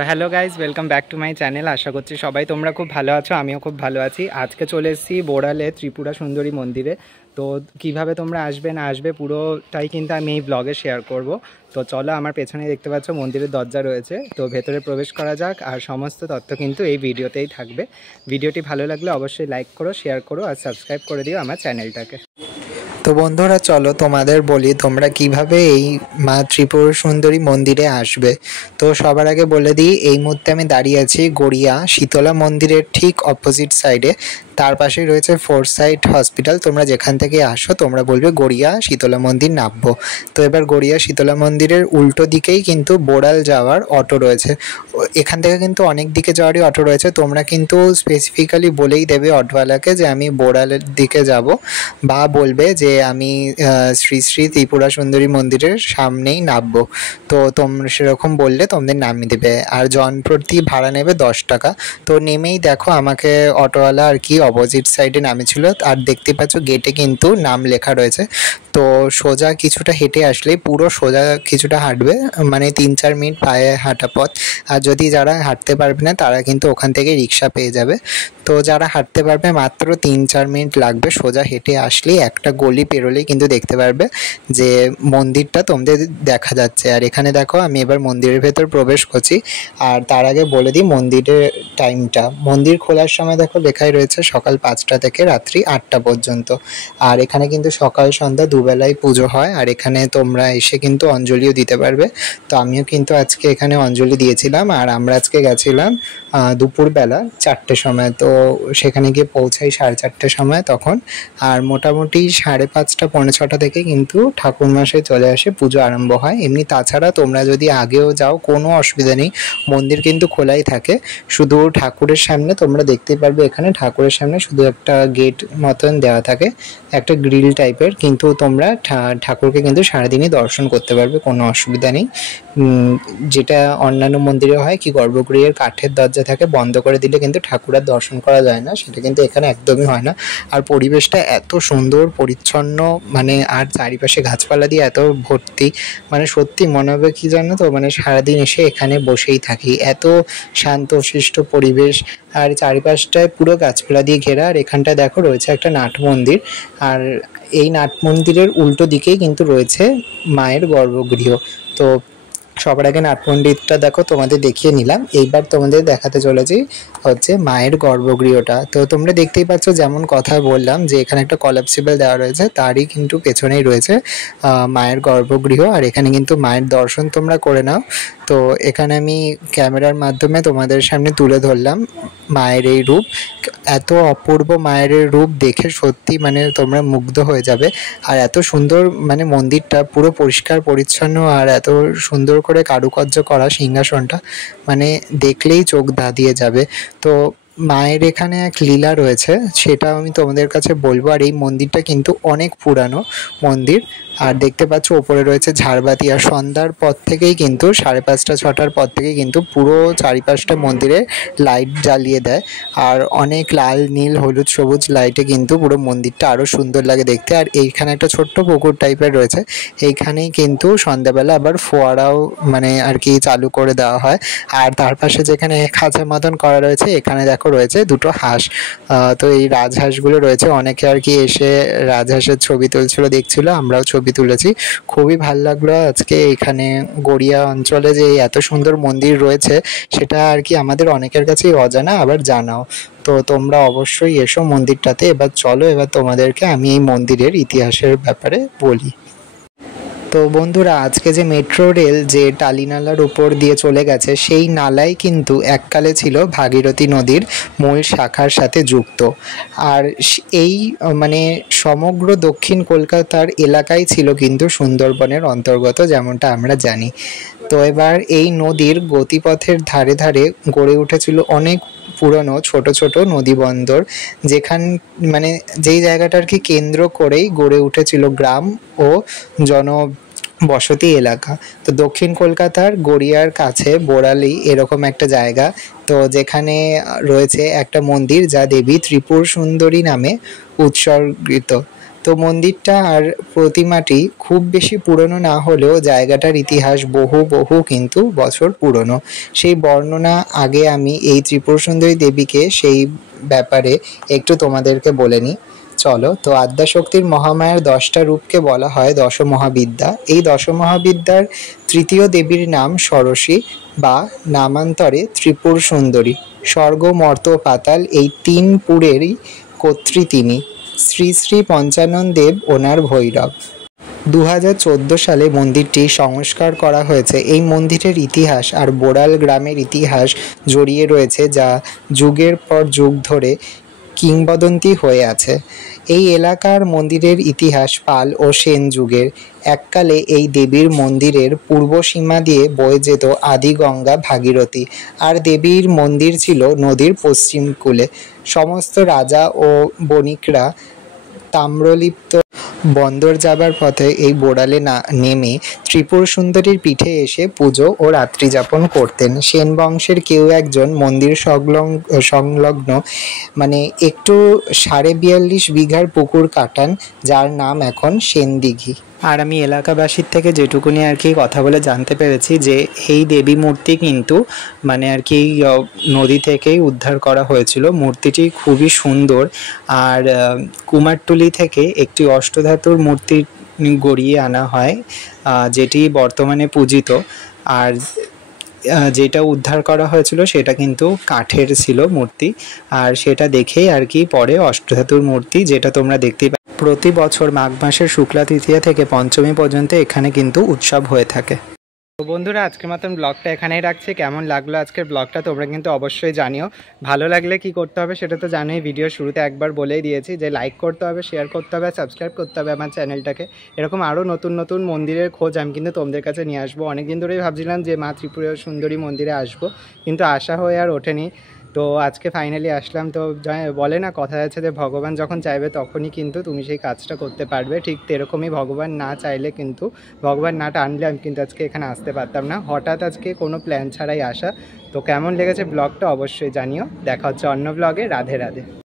Hello guys, welcome back to my channel. আশা করছি সবাই তোমরা খুব ভালো আছো, আমিও খুব ভালো আছি। আজকে চলে এসেছি বোড়ালে ত্রিপুরা সুন্দরী মন্দিরে। তো কিভাবে তোমরা আসবে না আসবে পুরোটাই কিন্তু আমি এই ব্লগে শেয়ার করব। তো চলো, আমার পেছনে দেখতে পাচ্ছ মন্দিরের দরজা রয়েছে, তো ভেতরে প্রবেশ করা যাক। আর সমস্ত তথ্য কিন্তু এই ভিডিওতেই থাকবে। ভিডিওটি ভালো লাগলে অবশ্যই লাইক করো, শেয়ার করো আর সাবস্ক্রাইব করে দিও আমার চ্যানেলটাকে। তো বন্ধুরা চলো তোমাদের বলি তোমরা কিভাবে এই মা ত্রিপুরা সুন্দরী মন্দিরে আসবে। তো সবার আগে বলে দিই, এই মুহূর্তে আমি দাঁড়িয়ে আছি গড়িয়া শীতলা মন্দিরের ঠিক অপোজিট সাইডে। তার পাশেই রয়েছে ফোরসাইট হসপিটাল। তোমরা যেখান থেকে আসো তোমরা বলবে গড়িয়া শীতলা মন্দির নামবো। তো এবার গড়িয়া শীতলা মন্দিরের উল্টো দিকেই কিন্তু বোড়াল যাওয়ার অটো রয়েছে। এখান থেকে কিন্তু অনেক দিকে যাওয়ারই অটো রয়েছে। তোমরা কিন্তু স্পেসিফিক্যালি বলেই দেবে অটোওয়ালাকে যে আমি বোড়ালের দিকে যাব, বা বলবে যে আমি শ্রী শ্রী ত্রিপুরা সুন্দরী মন্দিরের সামনেই নামবো। তো তোমরা সেরকম বললে তোমাদের নামিয়ে দেবে। আর জনপ্রতি ভাড়া নেবে 10 টাকা। তো নেমেই দেখো আমাকে অটোওয়ালা আর কি অপোজিট সাইডে নামিয়েছিল। আর দেখতে পাচ্ছ গেটে কিন্তু নাম লেখা রয়েছে। তো সোজা কিছুটা হেঁটে আসলেই, পুরো সোজা কিছুটা হাঁটবে, মানে 3-4 মিনিট পায়ে হাঁটা পথ। আর যদি যারা হাঁটতে পারবে না তারা কিন্তু ওখান থেকে রিক্সা পেয়ে যাবে। তো যারা হাঁটতে পারবে মাত্র 3-4 মিনিট লাগবে। সোজা হেঁটে আসলেই একটা গলি পেরোলেই কিন্তু দেখতে পারবে যে মন্দিরটা তোমাদের দেখা যাচ্ছে। আর এখানে দেখো আমি এবার মন্দিরের ভেতর প্রবেশ করছি। আর তার আগে বলে দিই মন্দিরের টাইমটা। মন্দির খোলার সময় দেখো লেখাই রয়েছে সকাল 5টা থেকে রাত্রি 8টা পর্যন্ত। আর এখানে কিন্তু সকাল সন্ধ্যা দুবেলাই পুজো হয়। আর এখানে তোমরা এসে কিন্তু অঞ্জলিও দিতে পারবে। তো আমিও কিন্তু আজকে এখানে অঞ্জলি দিয়েছিলাম। আর আমরা আজকে গেছিলাম দুপুরবেলা 4টের সময়। তো সেখানে গিয়ে পৌঁছাই 4:30টার সময় তখন। আর মোটামুটি 5:30 পৌনে 6টা থেকে কিন্তু ঠাকুরমশাই চলে আসে, পুজো আরম্ভ হয়। এমনি তাছাড়া তোমরা যদি আগেও যাও কোনো অসুবিধা নেই, মন্দির কিন্তু খোলাই থাকে। শুধু ঠাকুরের সামনে তোমরা দেখতেই পারবে, এখানে ঠাকুরের সামনে শুধু একটা গেট মতন দেওয়া থাকে, একটা গ্রিল টাইপের। কিন্তু তোমরা ঠাকুরকে কিন্তু সারাদিনই দর্শন করতে পারবে, কোনো অসুবিধা নেই। যেটা অন্যান্য মন্দিরে হয় কি, গর্ভগৃহের কাঠের দরজা থাকে, বন্ধ করে দিলে কিন্তু ঠাকুর আর দর্শন করা যায় না, সেটা কিন্তু এখানে একদমই হয় না। আর পরিবেশটা এত সুন্দর পরিচ্ছন্ন, মানে আর চারিপাশে গাছপালা দিয়ে এত ভর্তি, মানে সত্যি মনে হবে কি জানো তো, মানে সারাদিন এসে এখানে বসেই থাকি। এত শান্তশিষ্ট পরিবেশ, আর চারিপাশটায় পুরো গাছপালা দিয়ে ঘেরা। আর এখানটায় দেখো রয়েছে একটা নাট মন্দির। আর এই নাট মন্দিরের উল্টো দিকেই কিন্তু রয়েছে মায়ের গর্ভগৃহ। তো সবার আগে নাট মন্দিরটা দেখো তোমাদের দেখিয়ে নিলাম। এইবার তোমাদের দেখাতে চলেছি হচ্ছে মায়ের গর্ভগৃহটা। তো তোমরা দেখতেই পাচ্ছ, যেমন কথা বললাম যে এখানে একটা কলাপসিবল দেওয়া রয়েছে, তারই কিন্তু পেছনেই রয়েছে মায়ের গর্ভগৃহ। আর এখানে কিন্তু মায়ের দর্শন তোমরা করে নাও। তো এখানে আমি ক্যামেরার মাধ্যমে তোমাদের সামনে তুলে ধরলাম মায়ের এই রূপ। এত অপূর্ব মায়ের রূপ দেখে সত্যি মানে তোমরা মুগ্ধ হয়ে যাবে। আর এত সুন্দর, মানে মন্দিরটা পুরো পরিষ্কার পরিচ্ছন্ন, আর এত সুন্দর করে কারুকার্য করা সিংহাসনটা, মানে দেখলেই চোখ ধাঁধিয়ে যাবে। তো মায়ের এখানে এক লীলা রয়েছে, সেটা আমি তোমাদের কাছে বলবো। আর এই মন্দিরটা কিন্তু অনেক পুরানো মন্দির। আর দেখতে পাচ্ছ ওপরে রয়েছে ঝাড়বাতি। আর সন্ধ্যার পর থেকেই কিন্তু 5:30-6টার পর থেকে কিন্তু পুরো চারিপাশটা মন্দিরে লাইট জ্বালিয়ে দেয়। আর অনেক লাল, নীল, হলুদ, সবুজ লাইটে কিন্তু পুরো মন্দিরটা আরও সুন্দর লাগে দেখতে। আর এইখানে একটা ছোট্ট পুকুর টাইপের রয়েছে, এইখানেই কিন্তু সন্ধ্যাবেলা আবার ফোয়ারাও মানে আর কি চালু করে দেওয়া হয়। আর তার পাশে যেখানে খাঁচা মতন করা রয়েছে, এখানে দেখো রয়েছে দুটো হাঁস। তো এই রাজহাঁসগুলো রয়েছে, অনেকে আর কি এসে রাজহাঁসের ছবি তুলছিল, দেখছিল, আমরাও ছবি তুলেছি। খুবই ভালো লাগলো আজকে এখানে গড়িয়া অঞ্চলে যে এত সুন্দর মন্দির রয়েছে, সেটা আর কি আমাদের অনেকের কাছেই অজানা, আবার জানাও। তো তোমরা অবশ্যই এসো মন্দিরটাতে। এবার চলো, এবার তোমাদেরকে আমি এই মন্দিরের ইতিহাসের ব্যাপারে বলি। তো বন্ধুরা, আজকে যে মেট্রো রেল যে টালিনালার উপর দিয়ে চলে গেছে, সেই নালাই কিন্তু এককালে ছিল ভাগীরথী নদীর মূল শাখার সাথে যুক্ত। আর এই মানে সমগ্র দক্ষিণ কলকাতার এলাকাই ছিল কিন্তু সুন্দরবনের অন্তর্গত, যেমনটা আমরা জানি। তো এবার এই নদীর গতিপথের ধারে ধারে গড়ে উঠেছিল অনেক পুরনো ছোট ছোট নদী বন্দর, যেখান মানে যেই জায়গাটাকে কেন্দ্র করেই গড়ে উঠেছিল গ্রাম ও জনবসতি এলাকা। তো দক্ষিণ কলকাতার গড়িয়ার কাছে বোড়ালি এরকম একটা জায়গা, তো যেখানে রয়েছে একটা মন্দির যা দেবী ত্রিপুর সুন্দরী নামে উৎসর্গিত। তো তো মন্দিরটা আর প্রতিমাটি খুব বেশি পুরনো না হলেও জায়গাটার ইতিহাস বহু বহু কিন্তু বছর পুরনো। সেই বর্ণনা আগে আমি এই ত্রিপুর সুন্দরী দেবীকে সেই ব্যাপারে একটু তোমাদেরকে বলে নিই। চলো। তো আদ্যাশক্তির মহামায়ার 10টা রূপকে বলা হয় দশমহাবিদ্যা। এই দশমহাবিদ্যার তৃতীয় দেবীর নাম ষোড়শী বা নামান্তরে ত্রিপুর সুন্দরী। স্বর্গ, মর্ত, পাতাল এই 3 পুরেরই কর্ত্রী তিনি। শ্রী শ্রী পঞ্চানন দেব ওনার ভৈরব। 2014 সালে মন্দিরটি সংস্কার করা হয়েছে। এই মন্দিরের ইতিহাস আর বোড়াল গ্রামের ইতিহাস জড়িয়ে রয়েছে, যা যুগের পর যুগ ধরে কিংবদন্তি হয়ে আছে। এই এলাকার মন্দিরের ইতিহাস পাল ও সেন যুগের। এককালে এই দেবীর মন্দিরের পূর্ব সীমা দিয়ে বয়ে যেত আদি গঙ্গা ভাগীরথী, আর দেবীর মন্দির ছিল নদীর পশ্চিম কূলে। সমস্ত রাজা ও বণিকরা তাম্রলিপ্ত বন্দর যাবার পথে এই বোড়ালে নেমে ত্রিপুর সুন্দরীর পীঠে এসে পুজো ও রাত্রি যাপন করতেন। সেন বংশের কেউ একজন মন্দির সংলগ্ন একটু 42.5 বিঘার পুকুর কাটান, যার নাম এখন সেনদিঘি। আর আমি এলাকাবাসীর থেকে যেটুকুনি আর কি কথা বলে জানতে পেরেছি যে এই দেবী মূর্তি কিন্তু আর কি নদী থেকেই উদ্ধার করা হয়েছিল। মূর্তিটি খুবই সুন্দর, আর কুমারটুলি থেকে একটি অষ্টধাতুর মূর্তি গড়িয়ে আনা হয়, যেটি বর্তমানে পূজিত। আর যেটা উদ্ধার করা হয়েছিল সেটা কিন্তু কাঠের ছিল মূর্তি, আর সেটা দেখেই আর কি পরে অষ্টধাতুর মূর্তি, যেটা তোমরা দেখতেই পাবে। প্রতি বছর মাঘ মাসের শুক্লা তৃতীয়া থেকে পঞ্চমী পর্যন্ত এখানে কিন্তু উৎসব হয়ে থাকে। তো বন্ধুরা, আজকের মতন ব্লগটা এখানেই রাখছি। কেমন লাগলো আজকের ব্লগটা তোমরা কিন্তু অবশ্যই জানিও। ভালো লাগলে কি করতে হবে সেটা তো জানোই, ভিডিও শুরুতে একবার বলেই দিয়েছি যে লাইক করতে হবে, শেয়ার করতে হবে, সাবস্ক্রাইব করতে হবে আমার চ্যানেলটাকে। এরকম আরও নতুন নতুন মন্দিরের খোঁজ আমি কিন্তু তোমাদের কাছে নিয়ে আসবো। অনেকদিন ধরেই ভাবছিলাম যে মা ত্রিপুরা সুন্দরী মন্দিরে আসবো, কিন্তু আসা হয়ে আর ওঠেনি। তো আজকে ফাইনালি আসলাম। তো বলে না, কথা আছে যে ভগবান যখন চাইবে তখনই কিন্তু তুমি সেই কাজটা করতে পারবে। ঠিক সেরকমই ভগবান না চাইলে কিন্তু, ভগবান না টানলে আমি কিন্তু আজকে এখানে আসতে পারতাম না। হঠাৎ আজকে কোনো প্ল্যান ছাড়াই আসা। তো কেমন লেগেছে ব্লগটা অবশ্যই জানিও। দেখা হচ্ছে অন্য ব্লগে। রাধে রাধে।